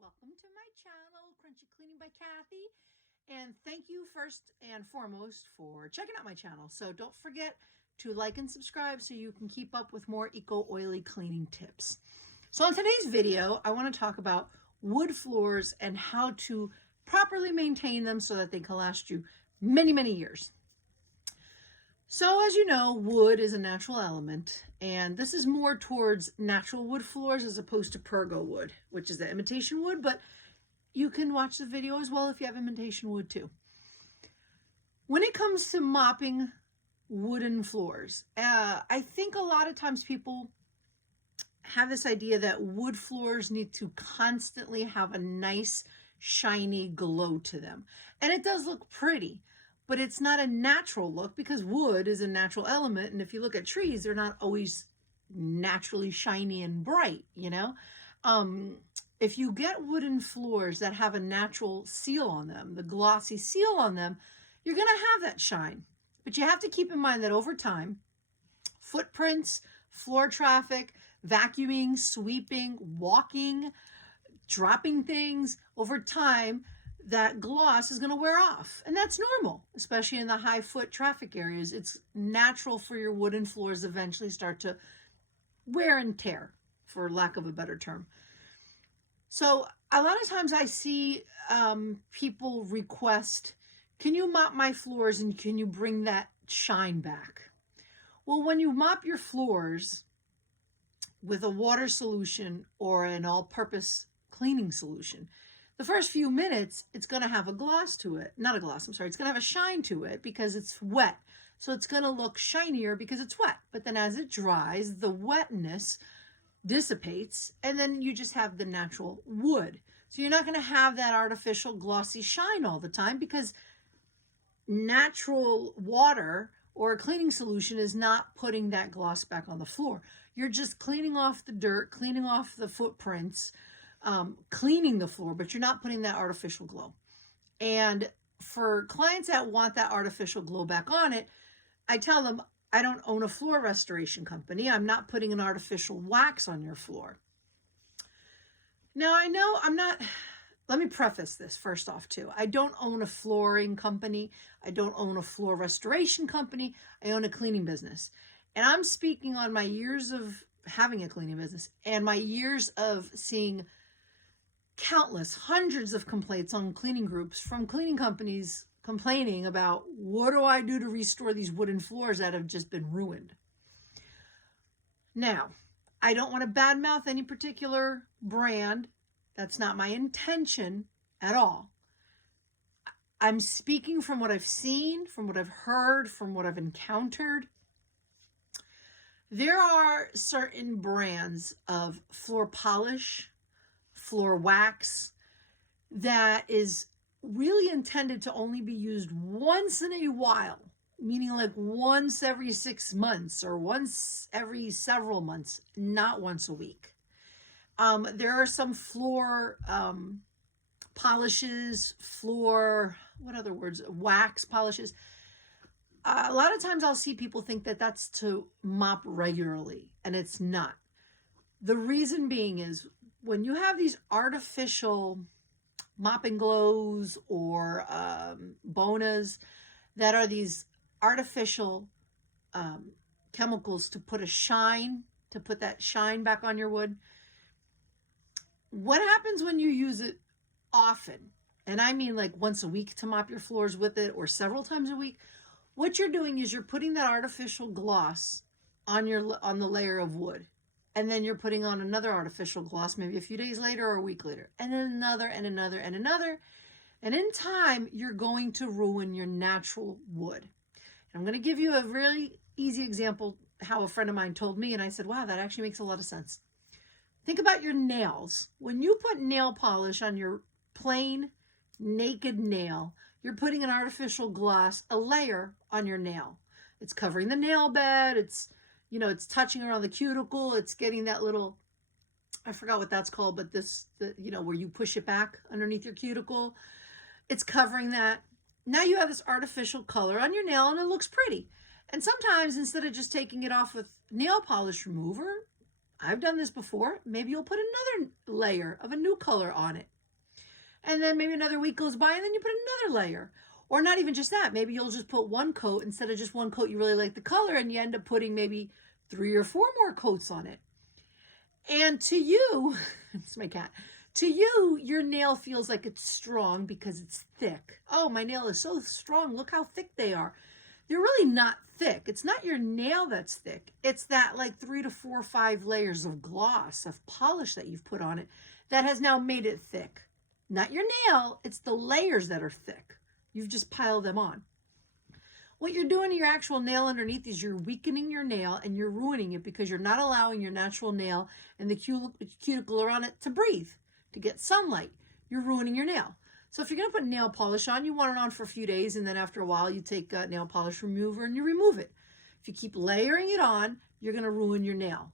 welcome to my channel, Crunchy Cleaning by Kathy. And thank you first and foremost for checking out my channel. So don't forget to like and subscribe so you can keep up with more eco-oily cleaning tips. So in today's video, I want to talk about wood floors and how to properly maintain them so that they can last you many, many years. So as you know, wood is a natural element, and this is more towards natural wood floors as opposed to pergo wood, which is the imitation wood, but you can watch the video as well if you have imitation wood too. When it comes to mopping wooden floors, I think a lot of times people have this idea that wood floors need to constantly have a nice, shiny glow to them. And it does look pretty, but it's not a natural look because wood is a natural element. And if you look at trees, they're not always naturally shiny and bright, you know? If you get wooden floors that have a natural seal on them, the glossy seal on them, you're going to have that shine. But you have to keep in mind that over time, footprints, floor traffic, vacuuming, sweeping, walking, dropping things, over time, that gloss is going to wear off. And that's normal, especially in the high foot traffic areas. It's natural for your wooden floors to eventually start to wear and tear, for lack of a better term. So a lot of times I see people request, can you mop my floors and can you bring that shine back? Well, when you mop your floors with a water solution or an all-purpose cleaning solution, the first few minutes, it's going to have a gloss to it. Not a gloss, I'm sorry. It's going to have a shine to it because it's wet. So it's going to look shinier because it's wet. But then as it dries, the wetness dissipates and then you just have the natural wood. So you're not going to have that artificial glossy shine all the time because natural water or a cleaning solution is not putting that gloss back on the floor. You're just cleaning off the dirt, cleaning off the footprints, cleaning the floor, but you're not putting that artificial glow. And for clients that want that artificial glow back on it, I tell them, I don't own a floor restoration company. I'm not putting an artificial wax on your floor. Now, I know let me preface this first off too. I don't own a flooring company. I don't own a floor restoration company. I own a cleaning business. And I'm speaking on my years of having a cleaning business and my years of seeing countless, hundreds of complaints on cleaning groups from cleaning companies complaining about, what do I do to restore these wooden floors that have just been ruined? Now, I don't want to badmouth any particular brand. That's not my intention at all. I'm speaking from what I've seen, from what I've heard, from what I've encountered. There are certain brands of floor polish, floor wax, that is really intended to only be used once in a while, meaning like once every 6 months or once every several months, not once a week. There are some floor polishes, wax polishes. A lot of times I'll see people think that that's to mop regularly, and it's not. The reason being is when you have these artificial mop and glows or bonas that are these artificial chemicals to put that shine back on your wood, what happens when you use it often? And I mean like once a week to mop your floors with it or several times a week. What you're doing is you're putting that artificial gloss on the layer of wood. And then you're putting on another artificial gloss maybe a few days later or a week later. And then another and another and another. And in time, you're going to ruin your natural wood. And I'm going to give you a really easy example how a friend of mine told me. And I said, wow, that actually makes a lot of sense. Think about your nails. When you put nail polish on your plain, naked nail, you're putting an artificial gloss, a layer on your nail. It's covering the nail bed. It's touching around the cuticle. It's getting that little, I forgot what that's called, but where you push it back underneath your cuticle. It's covering that. Now you have this artificial color on your nail and it looks pretty. And sometimes instead of just taking it off with nail polish remover, I've done this before. Maybe you'll put another layer of a new color on it. And then maybe another week goes by and then you put another layer. Or not even just that. Maybe you'll just put one coat instead of just one coat. You really like the color and you end up putting maybe 3 or 4 more coats on it. And to you, it's my cat. To you, your nail feels like it's strong because it's thick. Oh, my nail is so strong. Look how thick they are. They're really not thick. It's not your nail that's thick. It's that like 3 to 4 or 5 layers of gloss, of polish that you've put on it that has now made it thick. Not your nail. It's the layers that are thick. You've just piled them on. What you're doing to your actual nail underneath is you're weakening your nail and you're ruining it because you're not allowing your natural nail and the cuticle around it to breathe, to get sunlight. You're ruining your nail. So if you're going to put nail polish on, you want it on for a few days, and then after a while you take a nail polish remover and you remove it. If you keep layering it on, you're going to ruin your nail.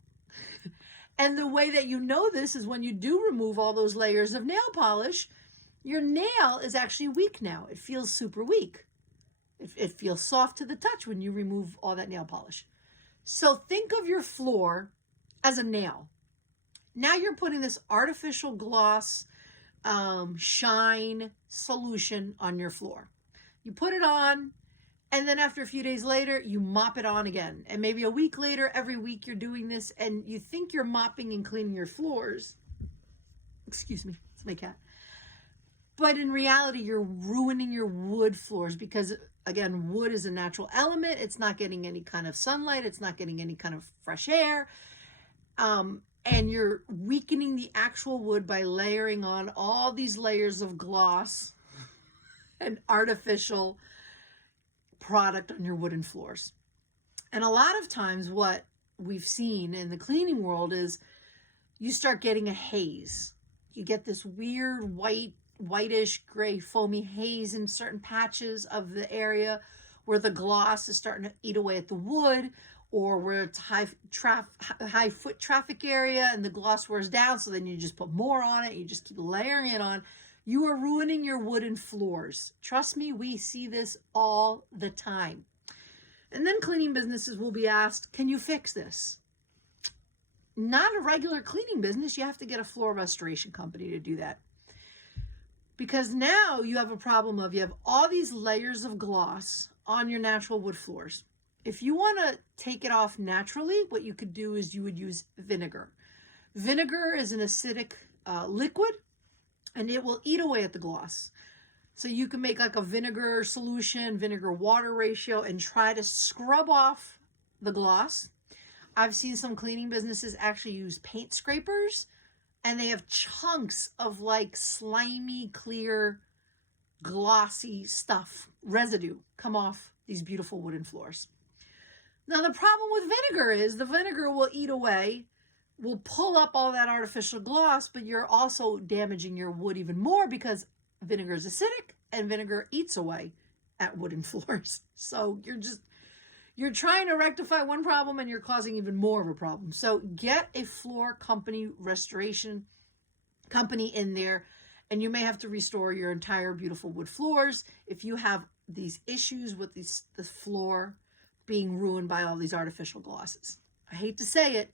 And the way that you know this is when you do remove all those layers of nail polish, your nail is actually weak now. It feels super weak. It feels soft to the touch when you remove all that nail polish. So think of your floor as a nail. Now you're putting this artificial gloss shine solution on your floor. You put it on, and then after a few days later, you mop it on again. And maybe a week later, every week you're doing this, and you think you're mopping and cleaning your floors. Excuse me, it's my cat. But in reality, you're ruining your wood floors because, again, wood is a natural element. It's not getting any kind of sunlight. It's not getting any kind of fresh air. And you're weakening the actual wood by layering on all these layers of gloss and artificial product on your wooden floors. And a lot of times what we've seen in the cleaning world is you start getting a haze. You get this weird whitish gray foamy haze in certain patches of the area where the gloss is starting to eat away at the wood, or where it's high foot traffic area and the gloss wears down, so then you just put more on it, you just keep layering it on. You are ruining your wooden floors. Trust me, we see this all the time. And then cleaning businesses will be asked, can you fix this? Not a regular cleaning business. You have to get a floor restoration company to do that. Because now you have a problem of you have all these layers of gloss on your natural wood floors. If you want to take it off naturally, what you could do is you would use vinegar. Vinegar is an acidic liquid, and it will eat away at the gloss. So you can make like a vinegar solution, vinegar water ratio, and try to scrub off the gloss. I've seen some cleaning businesses actually use paint scrapers, and they have chunks of like slimy, clear, glossy stuff, residue, come off these beautiful wooden floors. Now, the problem with vinegar is the vinegar will eat away, will pull up all that artificial gloss, but you're also damaging your wood even more because vinegar is acidic and vinegar eats away at wooden floors. So you're trying to rectify one problem and you're causing even more of a problem. So get a floor company restoration company in there, and you may have to restore your entire beautiful wood floors if you have these issues with the floor being ruined by all these artificial glosses. I hate to say it,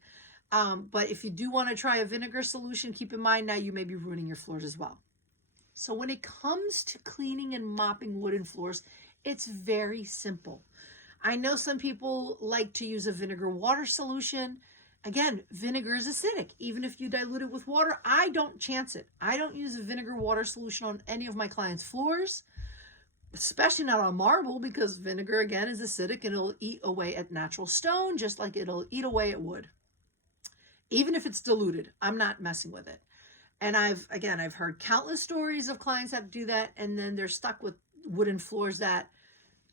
but if you do want to try a vinegar solution, keep in mind now you may be ruining your floors as well. So when it comes to cleaning and mopping wooden floors, it's very simple. I know some people like to use a vinegar water solution. Again, vinegar is acidic. Even if you dilute it with water, I don't chance it. I don't use a vinegar water solution on any of my clients' floors, especially not on marble, because vinegar, again, is acidic and it'll eat away at natural stone, just like it'll eat away at wood. Even if it's diluted, I'm not messing with it. And I've heard countless stories of clients that do that, and then they're stuck with wooden floors that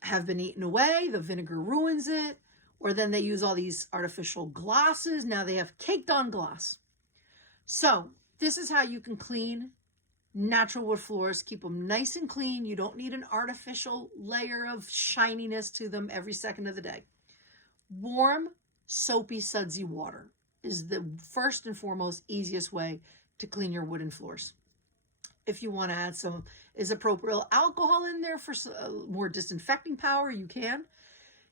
have been eaten away. The vinegar ruins it, or then they use all these artificial glosses. Now they have caked on gloss. So this is how you can clean natural wood floors, keep them nice and clean. You don't need an artificial layer of shininess to them every second of the day. Warm, soapy, sudsy water is the first and foremost easiest way to clean your wooden floors. If you want to add some isopropyl alcohol in there for more disinfecting power, you can.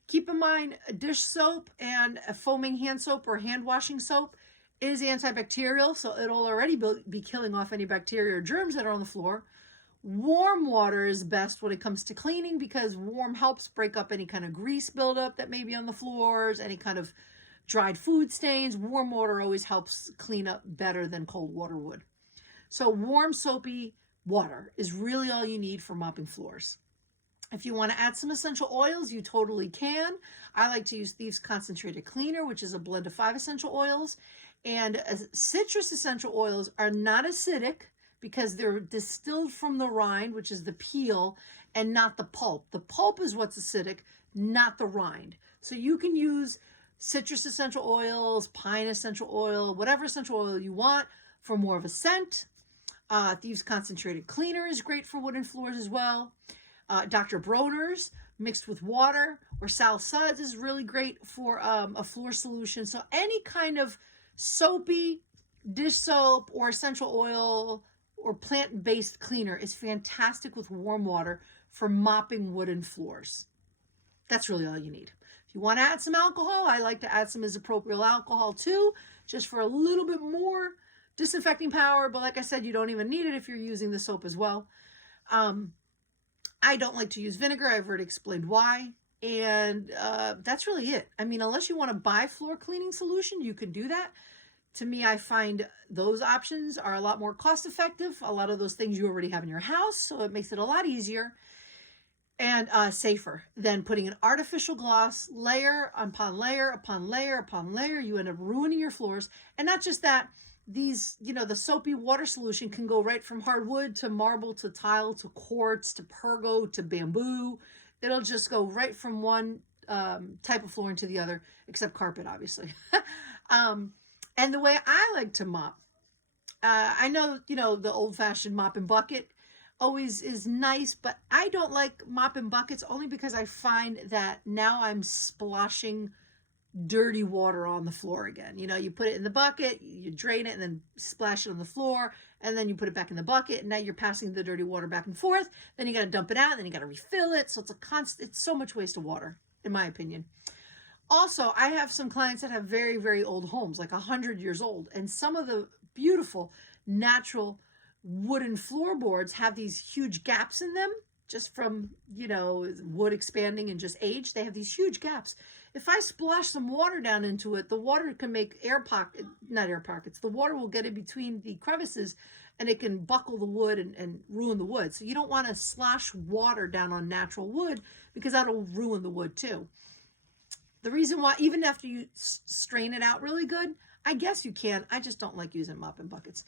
Keep in mind, a dish soap and a foaming hand soap or hand washing soap is antibacterial, so it'll already be killing off any bacteria or germs that are on the floor. Warm water is best when it comes to cleaning because warm helps break up any kind of grease buildup that may be on the floors, any kind of dried food stains. Warm water always helps clean up better than cold water would. So warm soapy water is really all you need for mopping floors. If you want to add some essential oils, you totally can. I like to use Thieves Concentrated Cleaner, which is a blend of 5 essential oils. And citrus essential oils are not acidic because they're distilled from the rind, which is the peel, and not the pulp. The pulp is what's acidic, not the rind. So you can use citrus essential oils, pine essential oil, whatever essential oil you want for more of a scent. Thieves Concentrated Cleaner is great for wooden floors as well. Dr. Bronner's mixed with water, or Sal Suds is really great for a floor solution. So any kind of soapy dish soap or essential oil or plant-based cleaner is fantastic with warm water for mopping wooden floors. That's really all you need. If you want to add some alcohol, I like to add some isopropyl alcohol too, just for a little bit more disinfecting power. But like I said, you don't even need it if you're using the soap as well. I don't like to use vinegar. I've already explained why. And that's really it. I mean, unless you want to buy floor cleaning solution, you can do that. To me, I find those options are a lot more cost effective. A lot of those things you already have in your house, so it makes it a lot easier and safer than putting an artificial gloss layer upon layer upon layer upon layer. You end up ruining your floors. And not just that, these, the soapy water solution can go right from hardwood to marble to tile to quartz to pergo to bamboo. It'll just go right from one type of flooring to the other, except carpet, obviously. And the way I like to mop, I know, the old-fashioned mop and bucket always is nice, but I don't like mop and buckets only because I find that now I'm splashing dirty water on the floor again. You put it in the bucket, you drain it, and then splash it on the floor, and then you put it back in the bucket, and now you're passing the dirty water back and forth. Then you got to dump it out, then you got to refill it. So it's so much waste of water, in my opinion. Also, I have some clients that have very, very old homes, like 100 years old, and some of the beautiful natural wooden floorboards have these huge gaps in them just from, wood expanding and just age. They have these huge gaps. If I splash some water down into it, the water can make not air pockets. The water will get in between the crevices and it can buckle the wood and ruin the wood. So you don't want to slosh water down on natural wood because that'll ruin the wood too. The reason why, even after you strain it out really good, I guess you can. I just don't like using mop and buckets.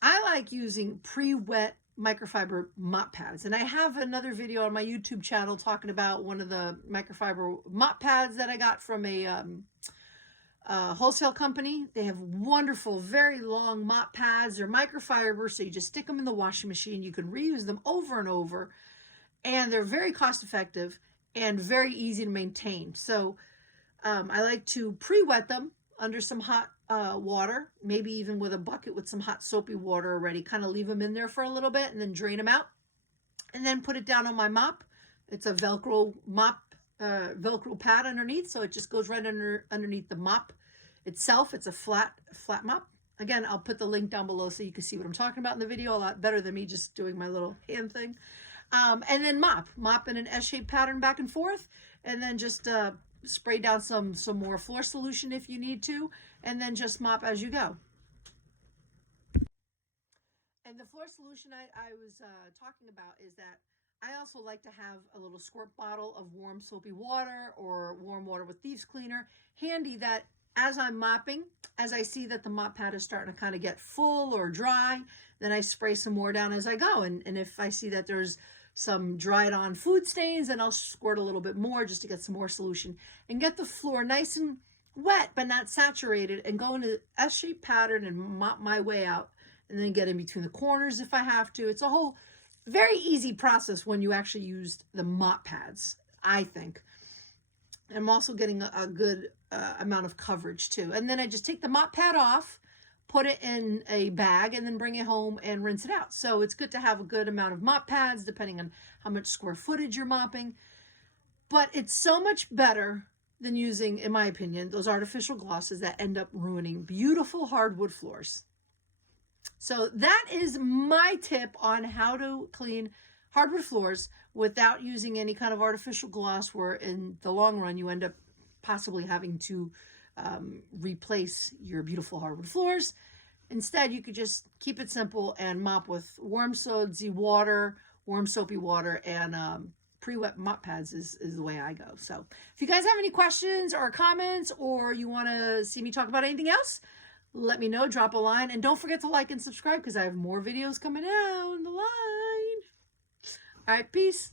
I like using pre-wet microfiber mop pads. And I have another video on my YouTube channel talking about one of the microfiber mop pads that I got from a wholesale company. They have wonderful, very long mop pads. They're microfiber, so you just stick them in the washing machine. You can reuse them over and over. And they're very cost effective and very easy to maintain. So I like to pre-wet them under some hot water, maybe even with a bucket with some hot soapy water already, kind of leave them in there for a little bit and then drain them out and then put it down on my mop. It's a Velcro mop, Velcro pad underneath. So it just goes right underneath the mop itself. It's a flat mop. Again, I'll put the link down below so you can see what I'm talking about in the video a lot better than me just doing my little hand thing. And then mop in an S-shaped pattern back and forth, and then just spray down some more floor solution if you need to, and then just mop as you go. And the floor solution I was talking about is that I also like to have a little squirt bottle of warm soapy water or warm water with Thieves Cleaner handy, that as I'm mopping, as I see that the mop pad is starting to kind of get full or dry, then I spray some more down as I go. And if I see that there's some dried on food stains, then I'll squirt a little bit more just to get some more solution and get the floor nice and wet but not saturated, and go into S-shaped pattern and mop my way out, and then get in between the corners if I have to. It's a whole very easy process when you actually use the mop pads, I think. I'm also getting a good amount of coverage too. And then I just take the mop pad off, put it in a bag, and then bring it home and rinse it out. So it's good to have a good amount of mop pads depending on how much square footage you're mopping. But it's so much better than using, in my opinion, those artificial glosses that end up ruining beautiful hardwood floors. So that is my tip on how to clean hardwood floors without using any kind of artificial gloss, where in the long run you end up possibly having to replace your beautiful hardwood floors. Instead, you could just keep it simple and mop with warm soapy water, and pre-wet mop pads is the way I go. So if you guys have any questions or comments, or you want to see me talk about anything else, let me know, drop a line, and don't forget to like and subscribe because I have more videos coming down the line. All right, peace.